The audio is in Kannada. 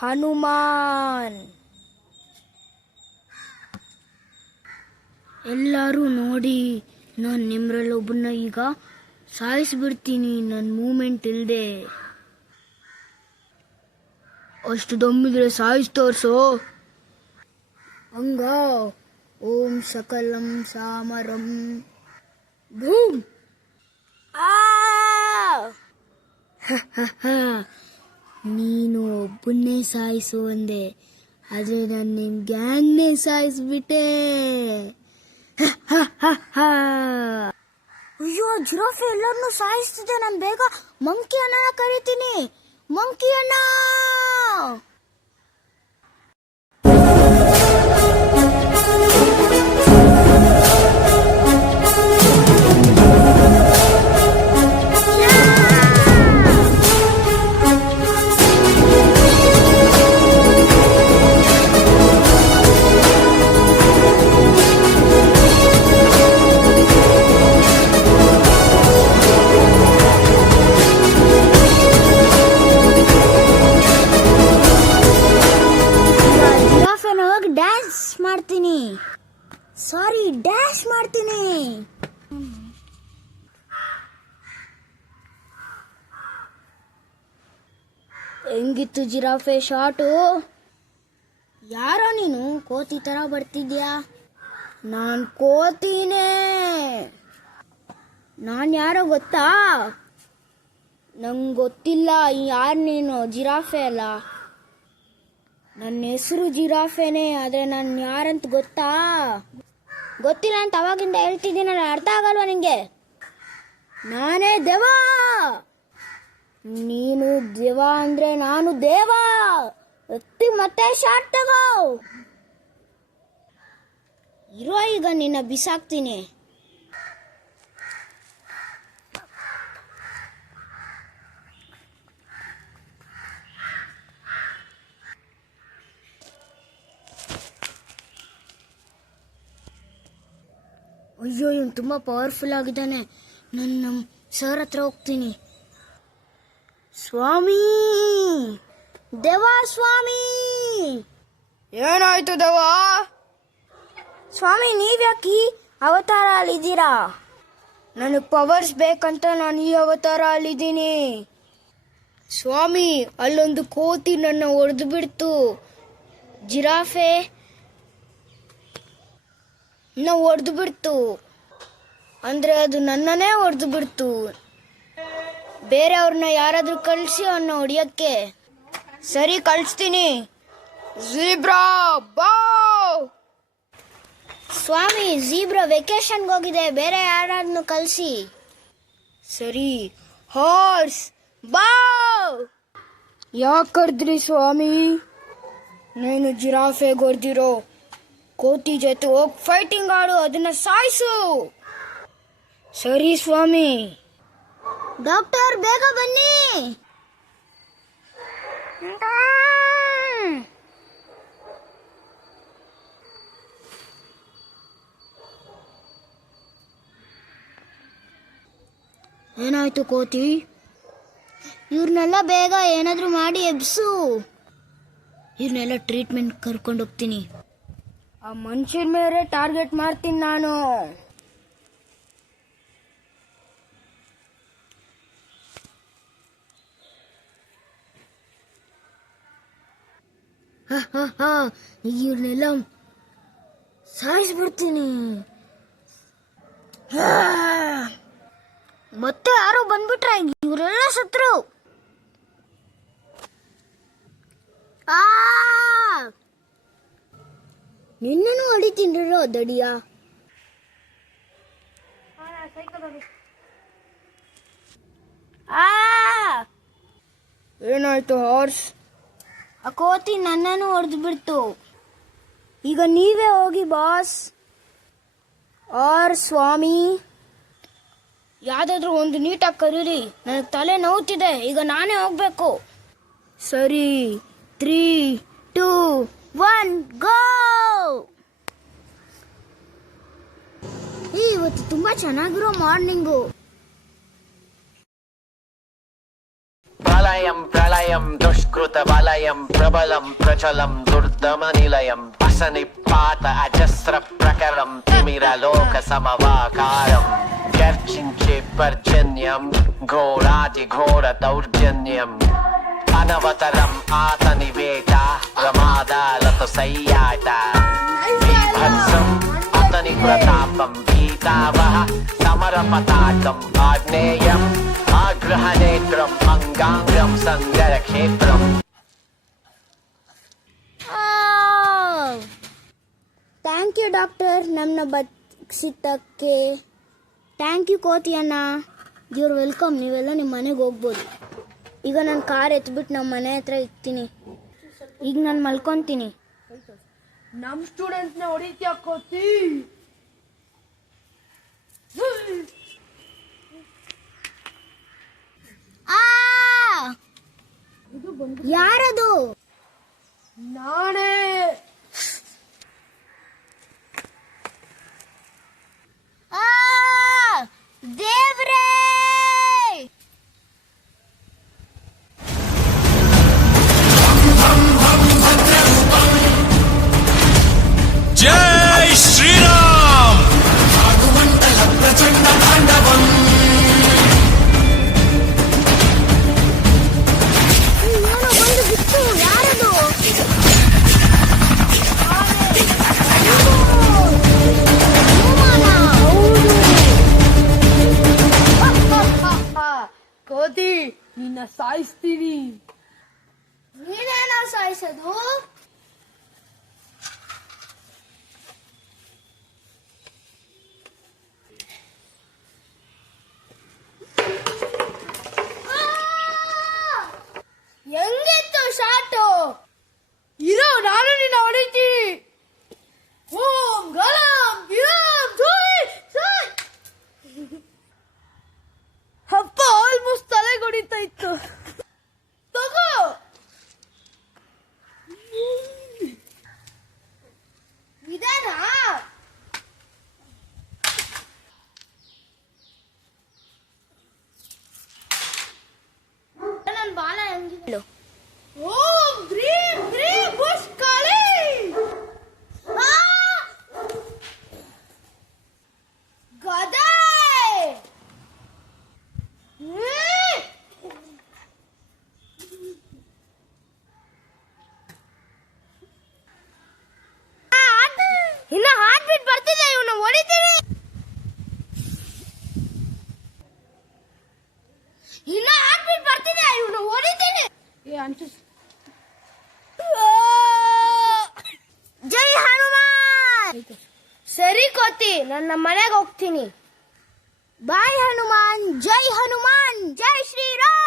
ಹನುಮಾನ್. ಎಲ್ಲರೂ ನೋಡಿ, ನಾನು ನಿಮ್ರಲ್ಲಿ ಒಬ್ಬನ ಈಗ ಸಾಯಿಸ್ಬಿಡ್ತೀನಿ ನನ್ನ ಮೂಮೆಂಟ್ ಇಲ್ಲದೆ. ಅಷ್ಟು ದಮ್ಮಿದ್ರೆ ಸಾಯಿಸ್ ತೋರ್ಸೋ. ಹಂಗ ಓಂ ಸಕಲಂ ಸಾಮರಂ ಭೂಮ್. ನೀನು ಒಬ್ಬನ್ನೇ ಸಾಯಿಸು ಅಂದೆ, ಆದ್ರೆ ನಾನು ನಿನ್ ಗ್ಯಾಂಗ್ನೇ ಸಾಯಿಸ್ಬಿಟ್ಟೆ. ಅಯ್ಯೋ, ಜಿರಾಫೆ ಎಲ್ಲರನ್ನೂ ಸಾಯಿಸ್ತಿದೆ. ನಾನು ಬೇಗ ಮಂಕಿ ಅಣ್ಣ ಕರಿತೀನಿ. ಮಂಕಿ ಅಣ್ಣ! ಡ್ಯಾಶ್ ಮಾಡ್ತೀನಿ. ಹೆಂಗಿತ್ತು ಜಿರಾಫೆ ಶಾಟು? ಯಾರೋ ನೀನು ಕೋತಿ ತರ ಬರ್ತಿದ್ಯಾ? ನಾನ್ ಕೋತಿನೇ. ನಾನ್ ಯಾರೋ ಗೊತ್ತಾ? ನಂಗೆ ಗೊತ್ತಿಲ್ಲ ಯಾರು ನೀನು. ಜಿರಾಫೆ ಅಲ್ಲ, ನನ್ನ ಹೆಸರು ಜಿರಾಫೆನೇ, ಆದ್ರೆ ನಾನು ಯಾರಂತ ಗೊತ್ತಾ? ಗೊತ್ತಿಲ್ಲ ಅಂತ ಅವಾಗಿಂದ ಹೇಳ್ತಿದ್ದೀನಲ್ಲ, ಅರ್ಥ ಆಗಲ್ವಾ ನಿಂಗೆ? ನಾನೇ ದೇವ. ನೀನು ದೇವ ಅಂದ್ರೆ ನಾನು ದೇವ. ಮತ್ತೆ ಶಾಟ್ ತಗೋ. ಇರೋ, ಈಗ ನಿನ್ನ ಬಿಸಾಕ್ತೀನಿ. ಅಯ್ಯೋ, ಇವನು ತುಂಬ ಪವರ್ಫುಲ್ ಆಗಿದ್ದಾನೆ. ನಾನು ನಮ್ಮ ಸರ್ ಹತ್ರ ಹೋಗ್ತೀನಿ. ಸ್ವಾಮಿ, ದೇವಾ ಸ್ವಾಮಿ. ಏನಾಯ್ತು ದೇವಾ? ಸ್ವಾಮಿ, ನೀವ್ಯಾಕೆ ಈ ಅವತಾರ ಅಲ್ಲಿದ್ದೀರಾ? ನನಗೆ ಪವರ್ಸ್ ಬೇಕಂತ ನಾನು ಈ ಅವತಾರ ಅಲ್ಲಿದ್ದೀನಿ. ಸ್ವಾಮಿ, ಅಲ್ಲೊಂದು ಕೋತಿ ನನ್ನ ಹೊಡೆದು ಬಿಡ್ತು. ಜಿರಾಫೆ ಹೊಡೆದು ಬಿಡ್ತು ಅಂದ್ರೆ ಅದು ನನ್ನನ್ನೇ ಹೊಡೆದು ಬಿಡ್ತು. ಬೇರೆಯವ್ರನ್ನ ಯಾರಾದ್ರೂ ಕಳಿಸಿ ಅವನ್ನ ಹೊಡಿಯಕ್ಕೆ. ಸರಿ, ಕಳಿಸ್ತೀನಿ. ಝೀಬ್ರಾ ಬಾ. ಸ್ವಾಮಿ, ಝೀಬ್ರಾ ವೆಕೇಶನ್ಗೆ ಹೋಗಿದೆ, ಬೇರೆ ಯಾರನ್ನು ಕಳಿಸಿ. ಸರಿ, ಹಾರ್ಸ್ ಬಾ. ಯಾಕೆ ಕರೆದ್ರಿ ಸ್ವಾಮಿ? ನೀನು ಜಿರಾಫೆ ಹೊಡೆದಿರೋ ಕೋತಿ ಜೊತೆ ಹೋಗಿ ಫೈಟಿಂಗ್ ಆಡು, ಅದನ್ನ ಸಾಯಿಸು. ಸರಿ ಸ್ವಾಮಿ. ಡಾಕ್ಟರ್, ಬೇಗ ಬನ್ನಿ. ಏನಾಯ್ತು ಕೋತಿ? ಇವ್ರನ್ನೆಲ್ಲ ಬೇಗ ಏನಾದ್ರೂ ಮಾಡಿ ಎಬ್ಸು. ಇವ್ರನ್ನೆಲ್ಲ ಟ್ರೀಟ್ಮೆಂಟ್ ಕರ್ಕೊಂಡು ಹೋಗ್ತೀನಿ. ಆ ಮನುಷ್ಯರ ಮೇಲೆ ಟಾರ್ಗೆಟ್ ಮಾಡ್ತೀನಿ ನಾನು. ಇವ್ರನ್ನೆಲ್ಲ ಸಾಯಿಸ್ಬಿಡ್ತೀನಿ. ಮತ್ತೆ ಯಾರೋ ಬಂದ್ಬಿಟ್ರೆ ಇವರೆಲ್ಲ ಸತ್ರು. ನಿನ್ನೂ ಹೊಡಿತೀನ್ರೋ ದಡಿಯ. ಏನಾಯ್ತು ಹಾರ್ಸ್? ಆ ಕೋತಿ ನನ್ನನ್ನು ಹೊಡೆದು ಬಿಡ್ತು. ಈಗ ನೀವೇ ಹೋಗಿ ಬಾಸ್. ಸ್ವಾಮಿ, ಯಾವ್ದಾದ್ರು ಒಂದು ನೀಟಾಗಿ ಕರೀರಿ, ನನಗೆ ತಲೆ ನೋವುತ್ತಿದೆ. ಈಗ ನಾನೇ ಹೋಗ್ಬೇಕು. ಸರಿ, 3, 2, 1 ಗೋ. ಇವತ್ತು ತುಂಬಾ ಚೆನ್ನಾಗಿರೋ ಮಾರ್ನಿಂಗು. ಪ್ರಳಯಂ ಪ್ರಳಯಂ ದುಷ್ಕೃತ ವಲಯಂ ಪ್ರಬಲಂ ಪ್ರಚಲಂ ದುರ್ದಮ ನಿಲಯಂ అసనిపాత అజస్ర ప్రకరం తిమిర లోక సమవాకారం గర్జించే పర్జన్యం ఘోరాతి ఘోర దౌర్జన్యం అనవతరం ఆతని వేట ప్రమాదాలతో సయ్యాట బీభత్సం అతని ప్రతాపం భీతావహ సమర పతాకం ఆగ్నేయం ఆగ్రహనేత్రం అంగాంగం సంగర క్షేత్రం. ಥ್ಯಾಂಕ್ ಯು ಡಾಕ್ಟರ್, ನಮ್ಮನ್ನ ಬದುಕಿಸಿದ್ದಕ್ಕೆ. ಥ್ಯಾಂಕ್ ಯು ಕೋತಿ ಅಣ್ಣ. Your welcome. ನೀವೆಲ್ಲ ನಿಮ್ಮ ಮನೆಗೆ ಹೋಗ್ಬೋದು. ಈಗ ನಾನು ಕಾರ್ ಎತ್ಬಿಟ್ಟು ನಮ್ಮ ಮನೆ ಹತ್ರ ಇರ್ತೀನಿ. ಈಗ ನಾನು ಮಲ್ಕೊತೀನಿ. ನಮ್ ಸ್ಟೂಡೆಂಟ್ನ ಹೊಡಿತ್ಯಾ ಕೋತಿ? ಯಾರದು? ನಾನೇ. ದೇವ್ರೇ! జై శ్రీరామ్. ಏನೋ ಬಂದು ಬಿತ್ತು. ಯಾರದು? ಕೋತಿ, ನಿನ್ನ ಸಾಯಿಸ್ತೀನಿ. ನೀನೇನೋ ಸಾಯಿಸೋದು? ಹೆಂಗಿತ್ತು ಶಾಟು? ಇರೋ, ನಾನು ನಿನ್ನ ಹೊಡಿತೀನಿ. ಓಂ ಗಲಂ ಗಿರಂ ಜೈ ಜೈ. ಹಪ್ಪ ಆಲ್ಮೋಸ್ಟ್ ತಲೆಗೆ ಹೊಡಿತಾ ಇತ್ತು. ತಗೋ. ಇದೇನಾ? ನನ್ನ ಬಾಲ ಹೆಂಗಿಲ್ಲ. ಓಂ ಗ್ರೀಂ ಗ್ರೀಂ ಬುಷ್ಕಾಳಿ. ಗದೆ! ಇನ್ನ ಹಾರ್ಟ್ ಬೀಟ್ ಬರ್ತಿದೆ. ಇವನು ಹೊಡಿತೀನಿ. ಇನ್ನ ಹಾರ್ಟ್ ಬೀಟ್ ಬರ್ತಿದೆ. ಇವನು ಹೊಡಿತೀನಿ. ಜೈ ಹನುಮಾನ್. ಸರಿ ಕೋತಿ, ನನ್ನ ಮನೆಗೆ ಹೋಗ್ತೀನಿ. ಬಾಯ್ ಹನುಮಾನ್. ಜೈ ಹನುಮಾನ್. ಜೈ ಶ್ರೀರಾಮ್.